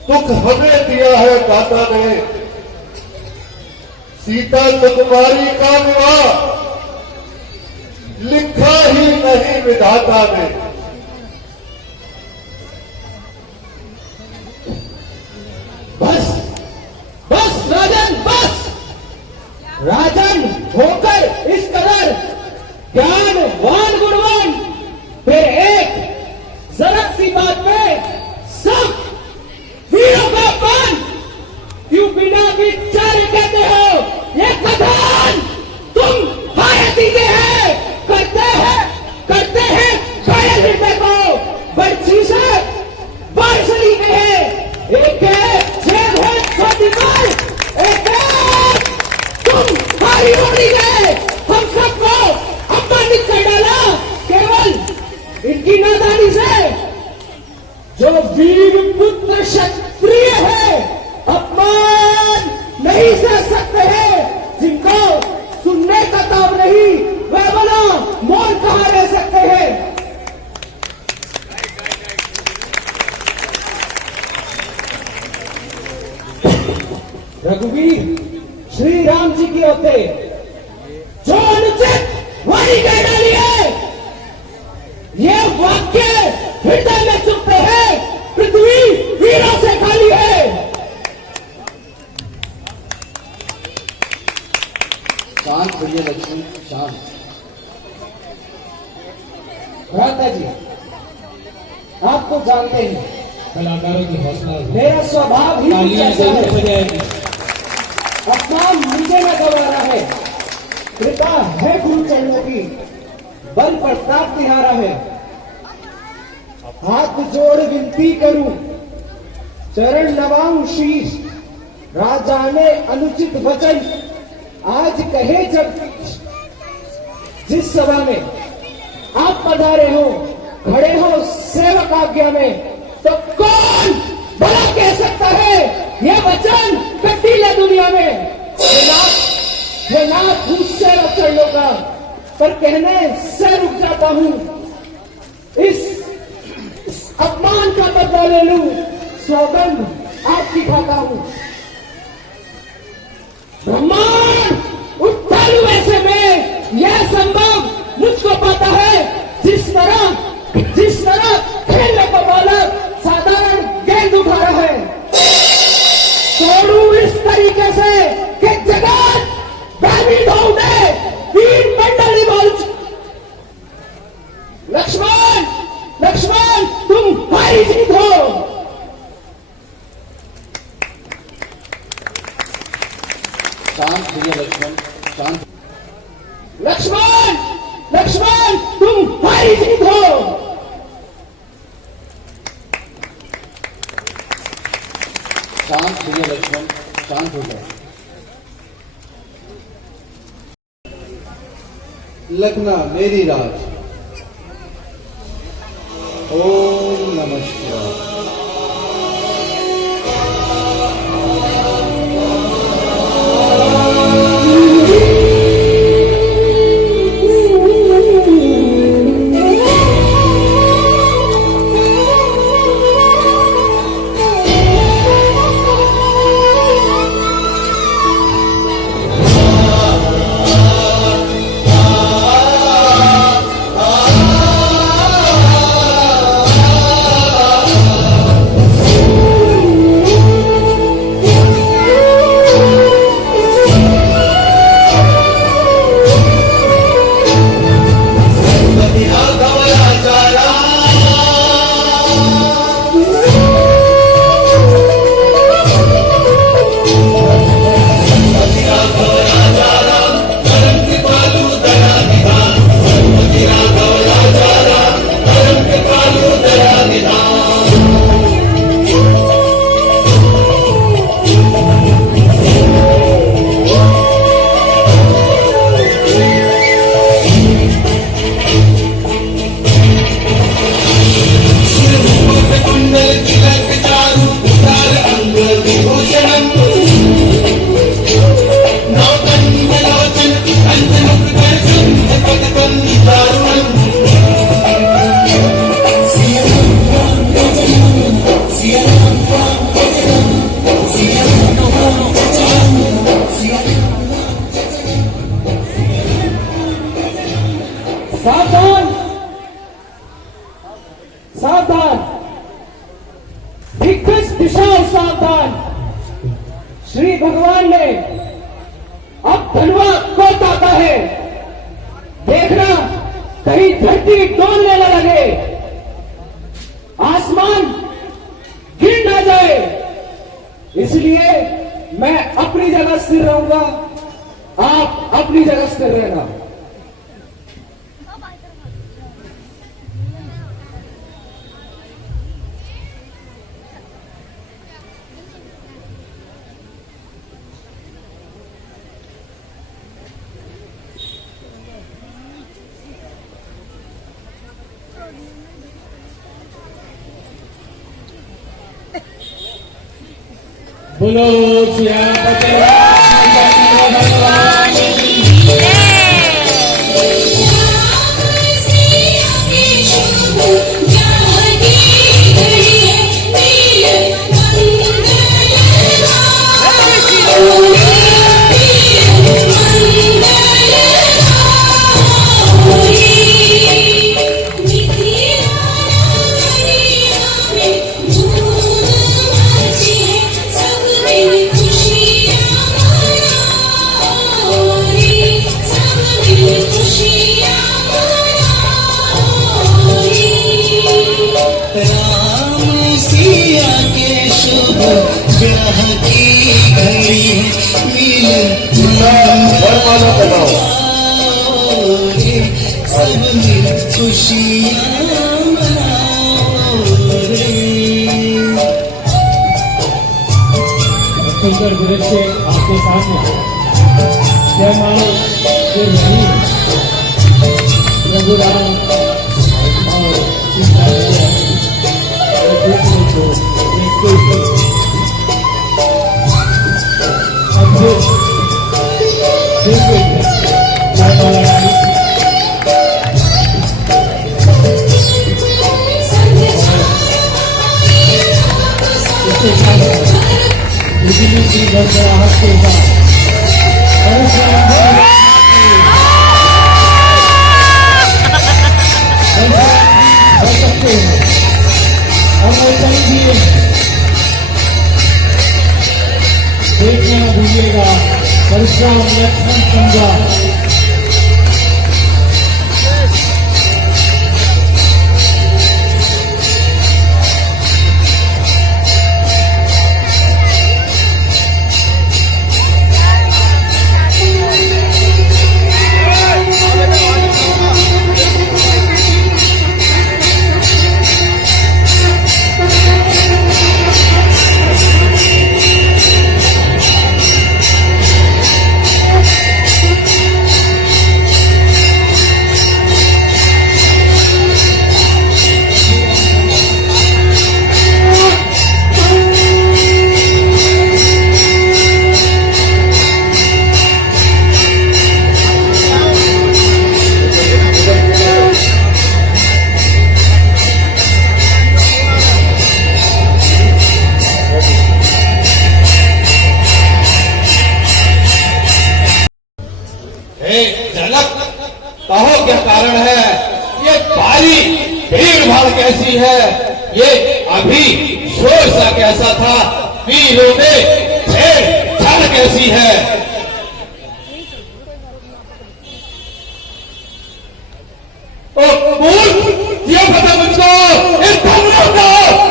दुख हमें दिया है दाता ने, सीता सुकुमारी का विवाह लिखा ही नहीं विधाता ने। बस बस राजन बस। राजन होकर इस कदर ज्ञानवान गुणवान, फिर एक जरा सी बात में सब वीरों का अपमान क्यों बिना विचार कहते हो? ये कथन तुम भारतीय हैं, करते हैं घायल हृदय को। बर्छी से बांसुरी में है एक छेद है छोटी पर, एक तुम हारी होनी गए, हम सबको अपमानित कर डाला केवल इनकी नादानी से। जो वीर पुत्र क्षत्रिय है अपमान नहीं सह सकते हैं, जिनको सुनने का ताब नहीं वह बना मौन कहां रह सकते हैं। रघुवीर श्री राम जी की होते जो अनुचित वाणी कह डाली है, ये वाक्य हृदय में चुपते हैं, पृथ्वी वीरों से खाली है। शांत भैया लक्ष्मण शांत। भ्राता जी आप तो जानते हैं कलाकारों की हौसला मेरा स्वभाव ही कुछ ऐसा है। अपमान मुझे न गवारा है, कृपा है गुरु चरणों की, बल प्रताप तिहारा है। हाथ जोड़ विनती करूं, चरण नवाऊं शीश, राजा ने अनुचित वचन आज कहे जगदीश। जिस सभा में आप पधारे हो, खड़े हो सेवक आज्ञा में, तो कौन भला कह सकता है यह वचन कटीले दुनिया में? हे नाथ मुझसे चरणों का, पर कहने से रुक जाता हूं। इस अपमान का बदला ले लूं, सौगंध आपकी खाता हूं। ब्रह्मांड उठा लूं ऐसे में, यह संभव मुझको पता है। जिस तरह खेलने का बालक साधारण गेंद उठा रहा है, तोड़ू इस तरीके से कि जगत भयभीत हो उठे, वीर मंडली बोल। लक्ष्मण तुम हारी जीत हो। शांत भैया लक्ष्मण शांत। लक्ष्मण तुम हारी जीत हो। शांत भैया लक्ष्मण शांत हो जाए। लखना मेरी राज। ओम नमः शिवाय। दिशा सावधान। श्री भगवान ने अब धनवा को ताका है, देखना कहीं धरती डोलने न लगे, आसमान गिर ना जाए। इसलिए मैं अपनी जगह स्थिर रहूंगा, आप अपनी जगह स्थिर रहना। बोलो सियापति भगवान वरमाला लगाओ। सुंदर दृश्य आपके सामने जय मानो जय नहीं प्रभु राम और सीता को अद्भुत जय माला रानी इसके साथ विभिन्न की गड़गड़ाहट के साथ भर सकते हैं और वो चाहिए देखना न भूलिएगा परशुराम लक्ष्मण संज्ञा कहो क्या कारण है? ये भारी भीड़ भाड़ कैसी है? ये अभी शोर सा कैसा था? वीरों में छेड़छाड़ कैसी है? ओ मूर्ख, ये बता मुझको, इस धनवा को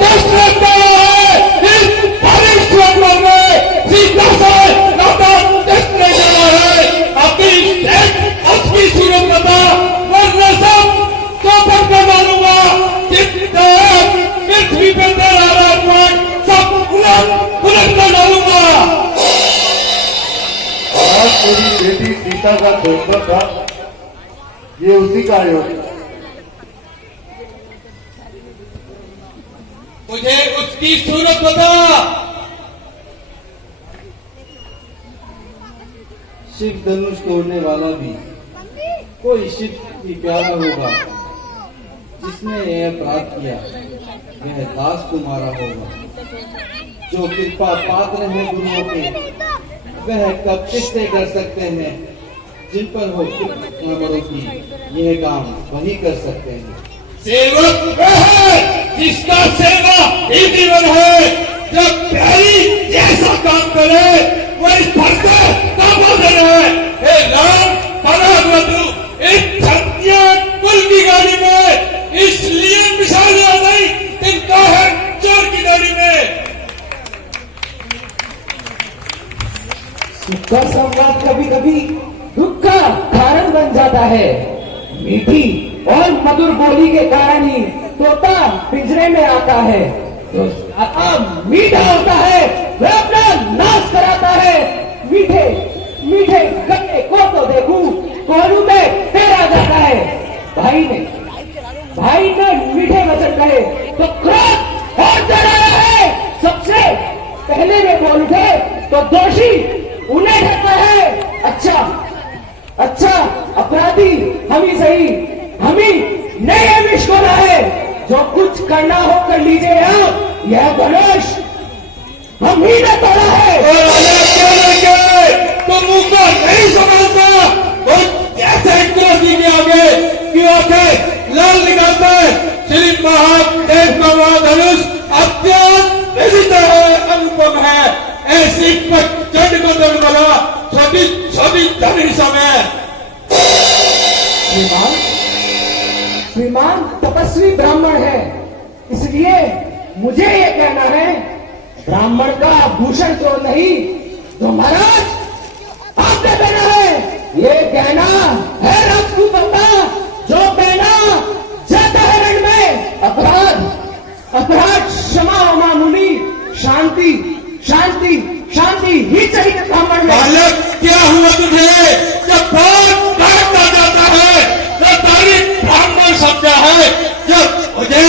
दस रखता है, इस भारी स्वप्न में सीता से नाता किसने जाना है? अपनी असली सूरत बता, वरना सब तो कर डालूंगा। पृथ्वी पे तेरा राजपाट सब उलट कर डालूंगा। आज मेरी बेटी सीता का धोखा था, ये उसी का योग है। मुझे उसकी सूरत बता। शिव धनुष तोड़ने वाला भी कोई शिव की प्यारा होगा। जिसने यह अपराध किया यह दास तुम्हारा होगा। जो कृपा पात्र है गुरुओं के वह कब किससे कर सकते हैं। जिन पर हो कृपा बड़ों की यह काम वही कर सकते हैं। सेवक वह है जिसका सेवा ही जीवन है, जो इसका संवाद कभी कभी दुख का कारण बन जाता है। मीठी और मधुर बोली के कारण ही तोता पिंजरे में आता है। जो ज्यादा मीठा होता है वह अपना नाश कराता है। मीठे मीठे गन्ने को तो देखूं कोलू में तेरा जाता है। भाई ने मीठे वचन कहे तो क्रोध और चढ़ा है। सबसे पहले वे बोल उठे तो दोषी उन्हें ठहरता है। अच्छा अपराधी हम ही सही, हम ही नए विष को है। जो कुछ करना हो कर लीजिए आप, यह धनुष हम ही ने तोड़ा है। तो मुंह को नहीं संभालता और कैसे क्रोधी के आगे की आंखें लाल निकालता है। श्री महादेव का महाधनुष अत्यंत विचित्र है, अनुपम है। ऐसी प्रचंड को दल वाला छोटी छोटी धनुष में श्रीमान तपस्वी ब्राह्मण है, इसलिए मुझे ये कहना है ब्राह्मण का भूषण तो नहीं जो महाराज आपने पहना है। ये गहना है राजपूतों का, जो पहना जाता है रण में। अपराध क्षमा और मामूली, शांति शांति शांति ही चाहिए ब्राह्मण में। बालक क्या हुआ तुझे जब बहुत काटता जाता है? तो तारीफ ब्राह्मण समझा है, जब मुझे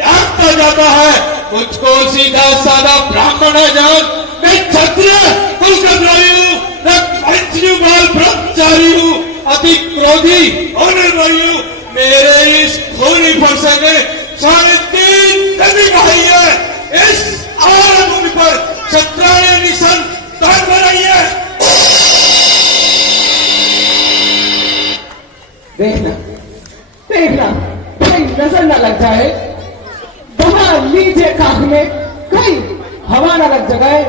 डांटता जाता है मुझको सीधा साधा ब्राह्मण है जान। मैं क्षत्रिय कुलकर्णी हूँ, रक्तवंशी बाल ब्रह्मचारी हूँ, अति क्रोधी होने वाली हूँ। मेरे इस खूनी फरसे ने 3.5 नदी बहाई है। इस आरभूमि पर क्षत्रिय निशान तान बनाई है। देखना कहीं नजर न लग जाए, दबा लीजिए काख में, कहीं हवा न लग जाए।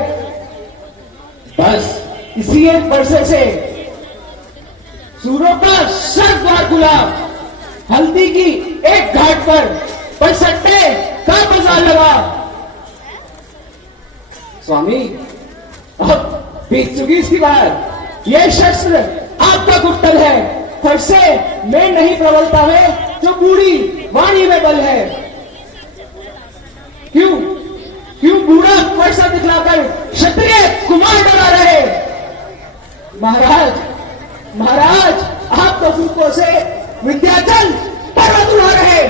बस इसी एक वर्षे से सूरों का शर्त द्वार खुला। हल्दी की एक घाट पर पैसट्टे का बाजार लगा। स्वामी अब बीत चुकी इसकी बात। यह शस्त्र आपका गुप्तल है, फर्श से मैं नहीं प्रबलता है जो बूढ़ी वाणी में बल है। क्यों बूढ़ा वर्षा दिखलाकर क्षत्रिय कुमार डरा रहे? महाराज आप तो फूकों से विंध्याचल पर्वत उड़ा रहे।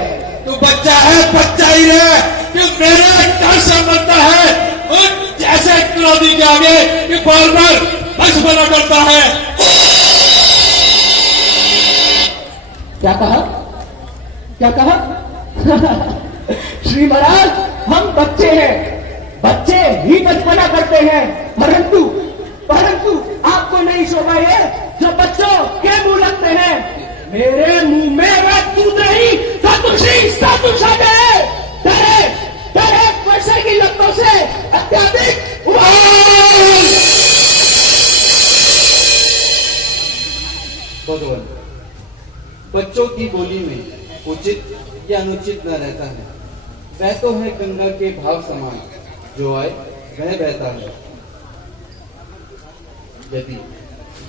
तू बच्चा है, बच्चा ही रहे। क्यों मेरे डर से मरता है उन जैसे क्रोधी के आगे कि बार बार बस बना करता है। क्या कहा श्री महाराज हम बच्चे हैं, बच्चे ही बचपना करते हैं, परंतु आपको नहीं शोभा है जो बच्चों के मुंह लगते हैं। मेरे मुंह में वह दूध नहीं सतुषा डरे वर्षा की लपटों से अत्याधिक भगवान, बच्चों की बोली में उचित या अनुचित न रहता है। वह तो है गंगा के भाव समान, जो आए वह बहता है।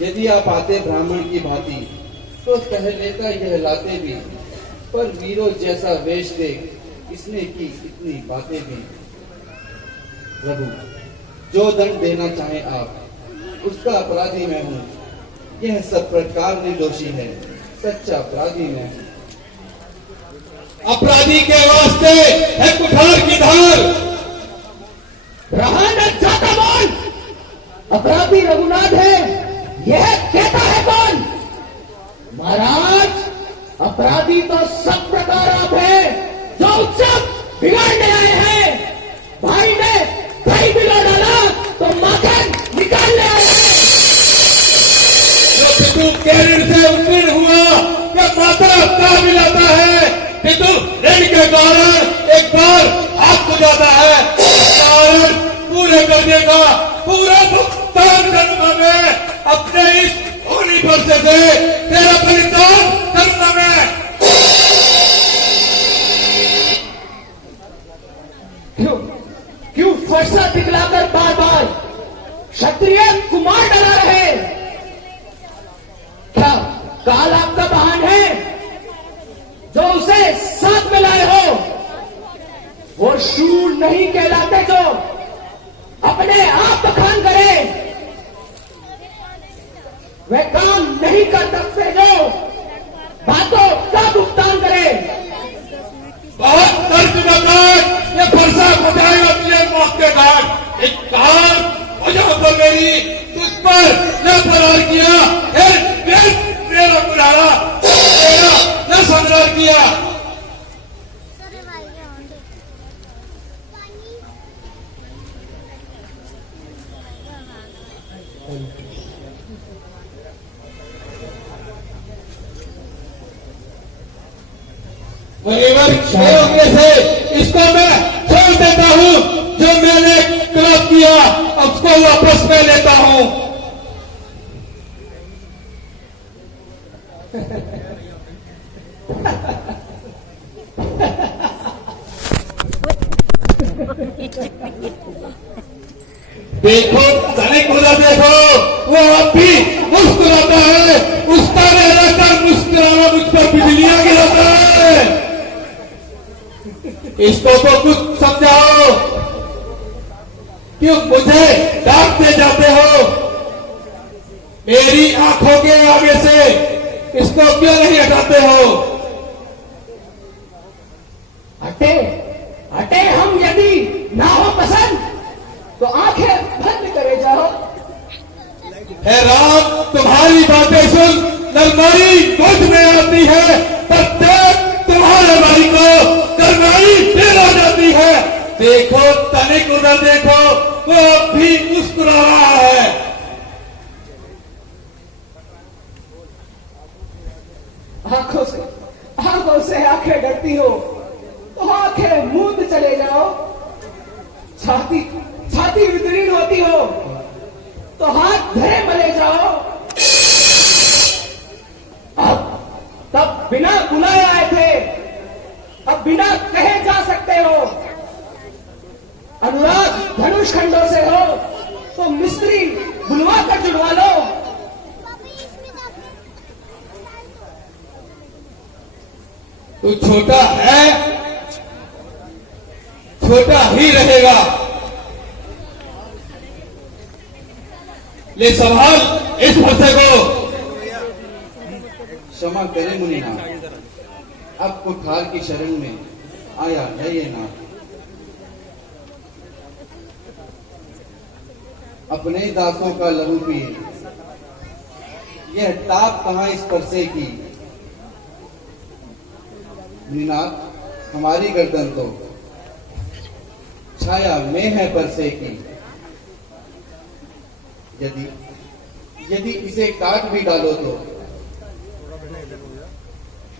यदि आप आते ब्राह्मण की भांति तो कह लेता यह लाते भी, पर वीरों जैसा वेश देख इसने की इतनी बातें भी। प्रभु, जो दंड देना चाहे आप उसका अपराधी मैं हूँ। यह सब प्रकार निर्दोषी है, सच्चा अपराधी मैं हूँ। अपराधी के वास्ते है कुठार की धार। रहा न जाता कौन? अपराधी रघुनाथ है, यह कहता है कौन? महाराज अपराधी तो सब प्रकार आप है, जो उत्सव बिगाड़ने आए हैं। भाई ने दही बिगाड़ डाला तो माखन निकालने आए हैं। जो पितु कैरियर से उत्तीर्ण हुआ क्या माता का मिलाता है? पितु ऋण के कारण एक बार हाथ हो जाता है, कारण पूरे करने का पूरा भुगतान करना में अपने इस होनी फरसे से तेरा परितान करना में। क्यों फरसा दिखलाकर बार बार क्षत्रिय कुमार डरा रहे। क्या काल आपका वाहन है जो उसे साथ में लाए हो? वो शूर नहीं कहलाते जो अपने आप बखान करे, वे काम नहीं कर सकते जो बातों का भुगतान करे। बहुत दर्दनाक ये फरसा बजाएगा तुझे मौत के घाट। एक काम वजह तो मेरी तुझ पर न फरार किया, मेरा बुलाया तेरा न संग्रह किया। वहीवर होने से इसको मैं छोड़ देता हूँ, जो मैंने क्लब किया अब उसको वापस मैं लेता हूँ। देखो तनिक खुदा देखो, वो अब भी मुस्कुराता है, उसका रहकर मुस्कुराना मुझ पर बिजलियां गिराता है। इसको तो कुछ समझाओ, क्यों मुझे डांटते जाते हो? मेरी आंखों के आगे से इसको क्यों नहीं हटाते हो? हटे हटे हम यदि ना हो पसंद तो आंखें बंद करे जाओ। है राम, तुम्हारी बातें सुन नरनाई मुझ में आती है, प्रत्येक तुम्हारे भाई को नरनाई फेरा जाती है। देखो तनिक उधर देखो, वो अब भी मुस्कुरा रहा है। आंखों से आंखें डरती हो तो आंखें मूंद चले जाओ। छाती विदीर्ण होती हो तो हाथ धरे मले जाओ। अब तब बिना बुलाए आए थे, अब बिना कहे जा सकते हो। अनुराग धनुष खंडों से हो तो मिस्त्री बुलवा कर जुड़वा लो। तू छोटा है, छोटा ही रहेगा। ले संभाल इस फरसे को। क्षमा करे मुनिनाथ, अब कुठार की शरण में आया है ये नाथ। अपने दासों का लहू पिए, यह ताप कहां इस परसे की। मुनिनाथ हमारी गर्दन तो छाया में है परसे की। यदि इसे काट भी डालो तो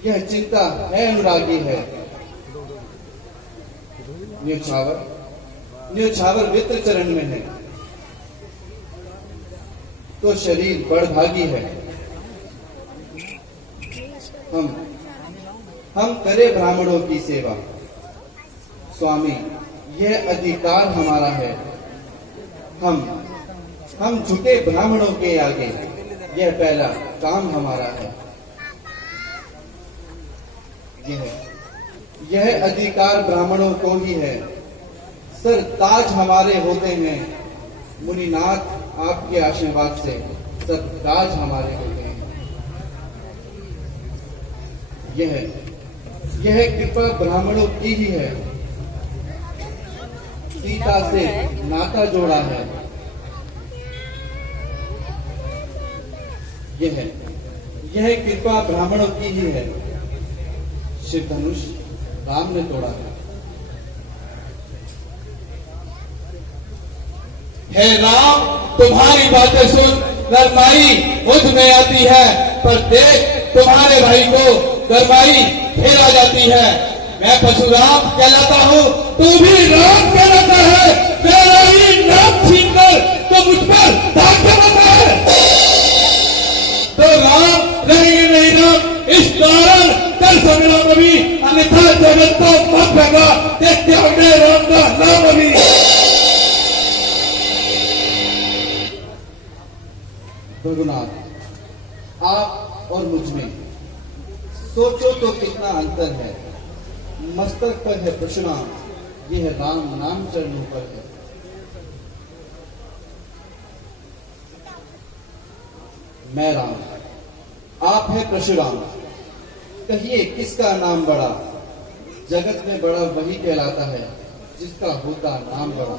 यह चिंता है अनुरागी है। न्योछावर मित्र चरण में है तो शरीर बड़भागी है। हम करे ब्राह्मणों की सेवा, स्वामी यह अधिकार हमारा है। हम झुके ब्राह्मणों के आगे, यह पहला काम हमारा है। यह अधिकार ब्राह्मणों को ही है। सर ताज हमारे होते हैं मुनिनाथ, आपके आशीर्वाद से सर ताज हमारे होते हैं। यह कृपा ब्राह्मणों की ही है। सीता से नाता जोड़ा है। यह कृपा ब्राह्मणों की ही है। शिव धनुष राम ने तोड़ा है राम, तुम्हारी बातें सुन नरमाई मुझ में आती है, पर देख तुम्हारे भाई को नरमाई फेरा जाती है। मैं परशुराम कहलाता हूँ, तू भी राम कहलाता है। मेरा ही नाम छीनकर तो मुझ पर दाग जमाता है। तो राम रहेंगे नहीं राम, इस कारण कर संग्राम अभी, अन्यथा जगत को मत भगा। देखते होंगे राम का नाम अभी। रघुनाथ, आप और मुझ में सोचो तो कितना अंतर है। मस्तक पर है परशुराम, यह राम नाम चरणों पर है। मैं राम, आप है परशुराम, कहिए किसका नाम बड़ा? जगत में बड़ा वही कहलाता है जिसका होता नाम बड़ा।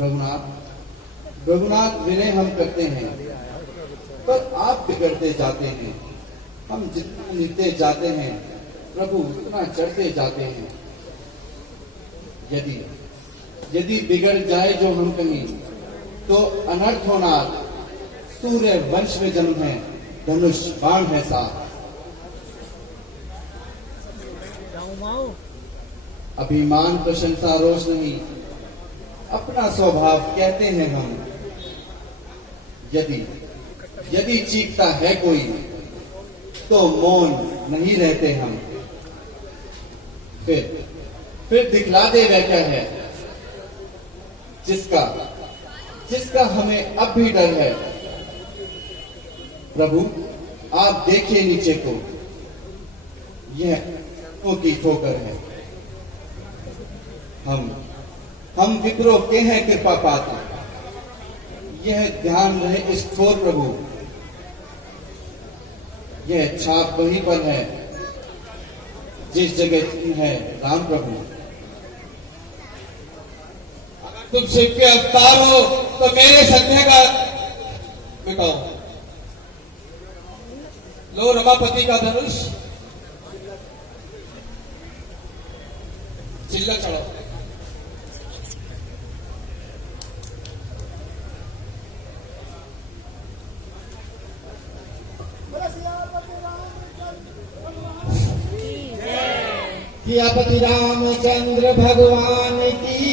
रघुनाथ, रघुनाथ, विनय हम करते हैं पर आप बिगड़ते जाते हैं। हम जितना नीचे जाते हैं प्रभु उतना चढ़ते जाते हैं। यदि बिगड़ जाए जो हम कहीं तो अनर्थ होना। सूर्य वंश में जन्म है, धनुष बाण है साथ। अभिमान प्रशंसा रोष नहीं, अपना स्वभाव कहते हैं हम। यदि चीखता है कोई तो मौन नहीं रहते हम। फिर दिखला दे वह क्या है जिसका हमें अब भी डर है। प्रभु आप देखिए नीचे को, यह की ठोकर है। हम विप्रो के हैं कृपा पात्र, यह ध्यान रहे इस ठोर प्रभु। यह छाप वहीं पर है जिस जगह है राम प्रभु। अगर तुम शिव के अवतार हो तो मेरे संध्या का मिटाओ। लो रमापति का धनुष, चिल्ला चढ़ो। सियापति रामचंद्र भगवान की।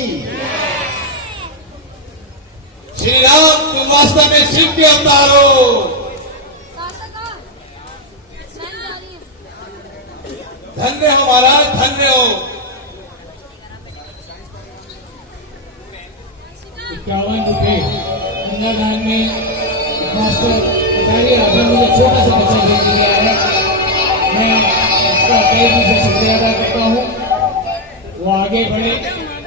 श्री राम, तुम वास्तव में शिव के अवतार हो। धन्य हो महाराज, धन्य हो। 51 रुपए कन्यादान में मास्टर कार्य अभी मुझे छोटा सा बच्चा दे दिया है। मैं उसका तहे दिल से शुक्रिया अदा करता हूँ। वो आगे बढ़े,